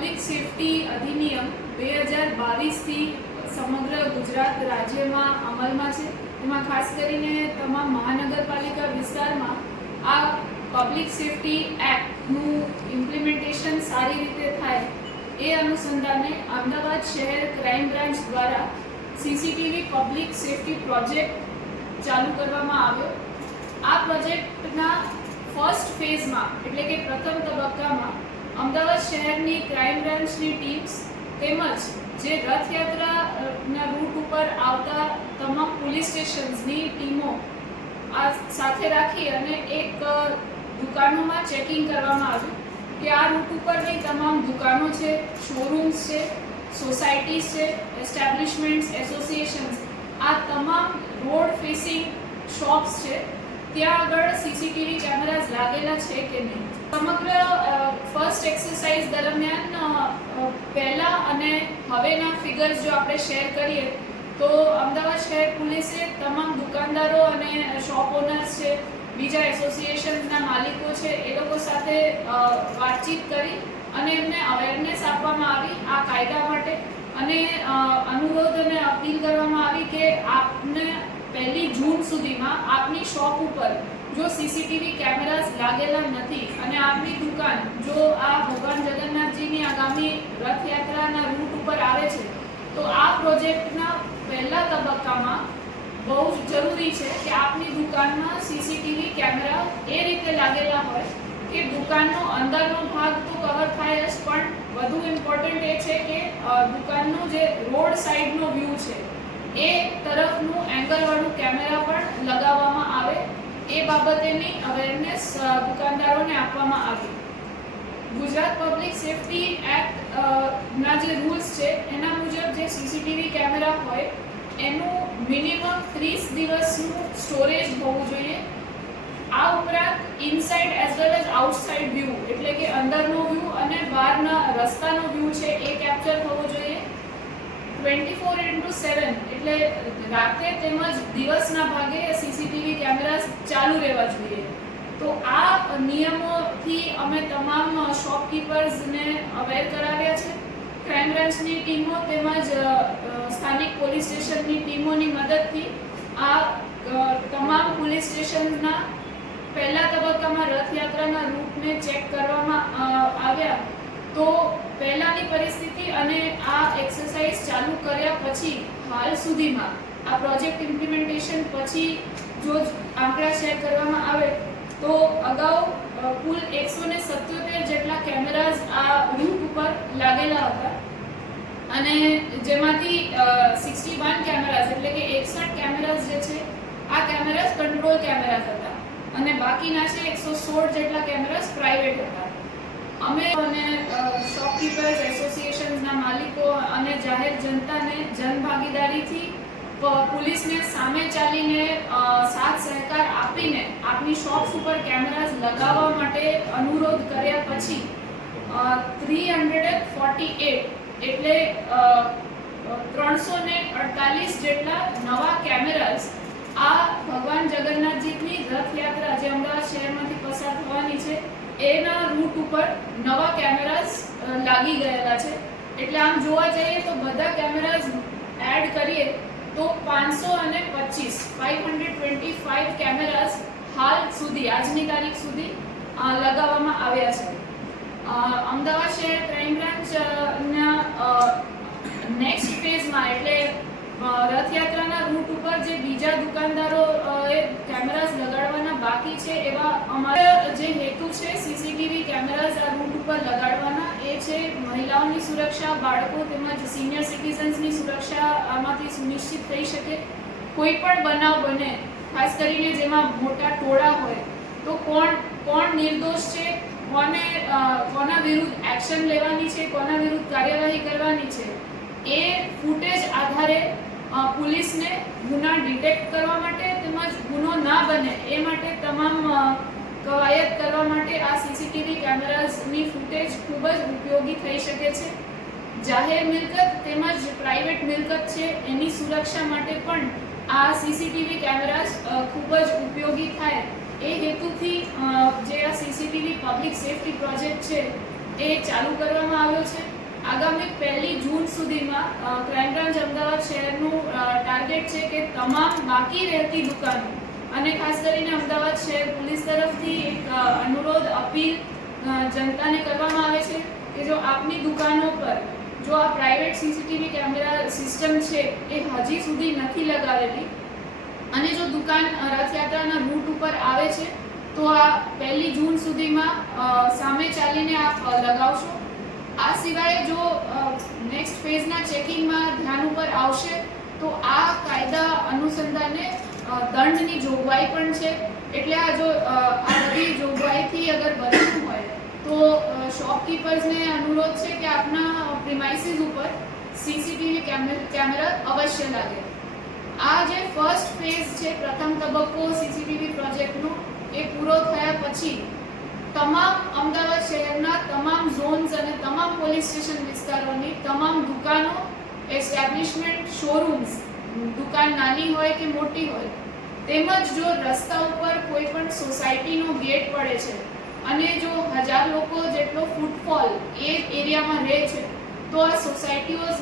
Public safety અધિનિયમ 2022થી સમગ્ર ગુજરાત રાજ્યમાં અમલમાં છે. એમાં ખાસ કરીને તમામ મહાનગરપાલિકા વિસ્તારમાં આ પબ્લિક સેફટી એક્ટનું ઇમ્પ્લિમેન્ટેશન સારી રીતે થાય એ અનુસંધાને અમદાવાદ શહેર ક્રાઇમ બ્રાન્ચ દ્વારા સીસીટીવી પબ્લિક સેફટી પ્રોજેક્ટ ચાલુ કરવામાં આવ્યો. આ પ્રોજેક્ટના ફર્સ્ટ ફેઝમાં એટલે કે પ્રથમ તબક્કામાં અમદાવાદ શહેરની ક્રાઇમ બ્રાન્ચની ટીમ્સ તેમજ જે રથયાત્રાના રૂટ ઉપર આવતા તમામ પોલીસ સ્ટેશન્સની ટીમો આ સાથે રાખી અને એક દુકાનોમાં ચેકિંગ કરવામાં આવ્યું કે આ રૂટ ઉપરની તમામ દુકાનો છે, શોરૂમ્સ છે, સોસાયટીઝ છે, એસ્ટાબ્લિશમેન્ટ્સ, એસોસિએશન્સ, આ તમામ રોડ ફેસિંગ શોપ્સ છે ત્યાં આગળ સીસીટીવી કેમેરાઝ લાગેલા છે કે નહીં. સમગ્ર ફર્સ્ટ એક્સરસાઇઝ દરમિયાન પહેલા અને હવેના ફિગર્સ જો આપણે શેર કરીએ તો અમદાવાદ શહેર પોલીસે તમામ દુકાનદારો અને શોપ ઓનર્સ છે, બીજા એસોસિએશન્સના માલિકો છે, એ લોકો સાથે વાતચીત કરી અને એમને અવેરનેસ આપવામાં આવી આ કાયદા માટે અને અનુરોધ અને અપીલ કરવામાં આવી કે આપને 1 જૂન સુધીમાં આપની શોપ ઉપર જો સીસીટીવી કેમેરાસ લાગેલા નથી અને આપની દુકાન જો આ ભગવાન જગન્નાથજીની આગામી રથયાત્રાના રૂટ ઉપર આવે છે તો આ પ્રોજેક્ટના પહેલા તબક્કામાં બહુ જરૂરી છે કે આપની દુકાનમાં સીસીટીવી કેમેરા એ રીતે લાગેલા હોય કે દુકાનનો અંદરનો ભાગ તો કવર થાય જ, પણ વધુ ઇમ્પોર્ટન્ટ એ છે કે દુકાનનો જે રોડ સાઈડનો વ્યૂ છે એ તરફનું એંગલવાળું કેમેરા પણ લગાવવામાં આવે એ બાબતેની અવેરનેસ દુકાનદારોને આપવામાં આવી. ગુજરાત પબ્લિક સેફટી એક્ટ ના જે રૂલ્સ છે એના મુજબ જે સીસીટીવી કેમેરા હોય એનું મિનિમમ 30 દિવસનું સ્ટોરેજ હોવું જોઈએ. આ ઉપરાંત inside as well as outside view એટલે કે અંદરનો વ્યૂ અને બહારના રસ્તાનો વ્યૂ છે એ કેપ્ચર થવો જોઈએ. 24/7 એટલે રાતે તેમજ દિવસના ભાગે સીસીટીવી કેમેરાસ ચાલુ રહેવા જોઈએ. તો આ નિયમોથી અમે તમામ શોપકીપર્સને અવેર કરાવ્યા છે. ક્રાઇમ બ્રાન્ચની ટીમો તેમજ સ્થાનિક પોલીસ સ્ટેશનની ટીમોની મદદથી આ તમામ પોલીસ સ્ટેશનના પહેલા તબક્કામાં રથયાત્રાના રૂટને ચેક કરવામાં આવ્યા. તો પહેલાની પરિસ્થિતિ અને આ એક્સરસાઇઝ ચાલુ કર્યા પછી હાલ સુધીમાં આ પ્રોજેક્ટ ઇમ્પ્લિમેન્ટેશન પછી જો આંકડા શેર કરવામાં આવે તો અગાઉ કુલ 177 જેટલા કેમેરાઝ આ રૂટ ઉપર લાગેલા હતા અને જેમાંથી 61 કેમેરાઝ એટલે કે 61 કેમેરાઝ જે છે આ કેમેરાઝ કંટ્રોલ કેમેરાઝ હતા અને બાકીના છે 116 જેટલા કેમેરાઝ પ્રાઇવેટ હતા. અમે અને શોપકીપર્સ એસોસિએશન્સના માલિકો અને જાહેર જનતાને જનભાગીદારીથી પોલીસને સામે ચાલીને સાથ સહકાર આપીને આપની શોપ્સ ઉપર કેમેરાઝ લગાવવા માટે અનુરોધ કર્યા પછી 348 એટલે 348 જેટલા નવા કેમેરાઝ આ ભગવાન જગન્નાથજીની રથયાત્રા જે અમદાવાદ શહેરમાંથી પસાર થવાની છે એના રૂટ ઉપર નવા કેમેરાઝ લાગી ગયેલા છે. એટલે આમ જોવા જઈએ તો બધા કેમેરાઝ એડ કરીએ તો 525 કેમેરાઝ હાલ સુધી આજની તારીખ સુધી લગાવવામાં આવ્યા છે. અમદાવાદ શહેર ક્રાઇમ બ્રાન્ચના નેક્સ્ટ ફેઝમાં એટલે રથયાત્રાના રૂટ ઉપર જે બીજા દુકાનદારો એ કેમેરાઝ લગાડવાના બાકી છે એવા અમારા જે હેતુ છે સીસીટીવી કેમેરાઝ આ રૂટ ઉપર લગાડવાના એ છે મહિલાઓની સુરક્ષા, બાળકો તેમજ સિનિયર સિટીઝન્સની સુરક્ષા આમાંથી સુનિશ્ચિત થઈ શકે. કોઈ પણ બનાવ બને ખાસ કરીને જેમાં મોટા ટોળા હોય તો કોણ નિર્દોષ છે, કોના વિરુદ્ધ એક્શન લેવાની છે, કોના વિરુદ્ધ કાર્યવાહી કરવાની છે એ ફૂટેજ આધારે પોલીસને ગુના ડિટેક્ટ કરવા માટે તેમજ ગુનો ના બને એ માટે તમામ કવાયત કરવા માટે આ સીસીટીવી કેમેરાઝની ફૂટેજ ખૂબ જ ઉપયોગી થઈ શકે છે. જાહેર મિલકત તેમજ પ્રાઇવેટ મિલકત છે એની સુરક્ષા માટે પણ આ સીસીટીવી કેમેરાઝ ખૂબ જ ઉપયોગી થાય એ હેતુથી જે આ સીસીટીવી પબ્લિક સેફટી પ્રોજેક્ટ છે એ ચાલુ કરવામાં આવ્યો છે. આગામી 1 જૂન સુધીમાં ક્રાઇમ બ્રાન્ચ અમદાવાદ શહેરનું ટાર્ગેટ છે કે તમામ બાકી રહેતી દુકાનો, અને ખાસ કરીને અમદાવાદ શહેર પોલીસ તરફથી એક અનુરોધ અપીલ જનતાને કરવામાં આવે છે કે જો આપની દુકાનો પર જો આ પ્રાઇવેટ સીસીટીવી કેમેરા સિસ્ટમ છે એ હજી સુધી નથી લગાવેલી, અને જો દુકાન રથયાત્રાના રૂટ ઉપર આવે છે તો આ 1 જૂન સુધીમાં સામે ચાલીને આપ લગાવશો. આ સિવાય જો નેક્સ્ટ ફેઝના ચેકિંગમાં ધ્યાન ઉપર આવશે તો આ કાયદા અનુસંધાને દંડની જોગવાઈ પણ છે. એટલે આ જો આ બધી જોગવાઈથી અગર બનતું હોય તો શોપકીપર્સને અનુરોધ છે કે આપના પ્રિમાઇસીસ ઉપર સીસીટીવી કેમેરા અવશ્ય લાગે. આ જે ફર્સ્ટ ફેઝ છે, પ્રથમ તબક્કો સીસીટીવી પ્રોજેક્ટનો, એ પૂરો થયા પછી તમામ અમદાવાદ શહેરના તમામ ઝોન્સ અને તમામ પોલીસ સ્ટેશન વિસ્તારોની તમામ દુકાનો, એસ્ટેબ્લિશમેન્ટ, શોરૂમ્સ, દુકાન નાની હોય કે મોટી હોય, તેમજ જો રસ્તા ઉપર કોઈ પણ સોસાયટીનો ગેટ પડે છે અને જો 1000 લોકો જેટલો ફૂટફોલ એ એરિયામાં રહે છે તો આ સોસાયટીઓના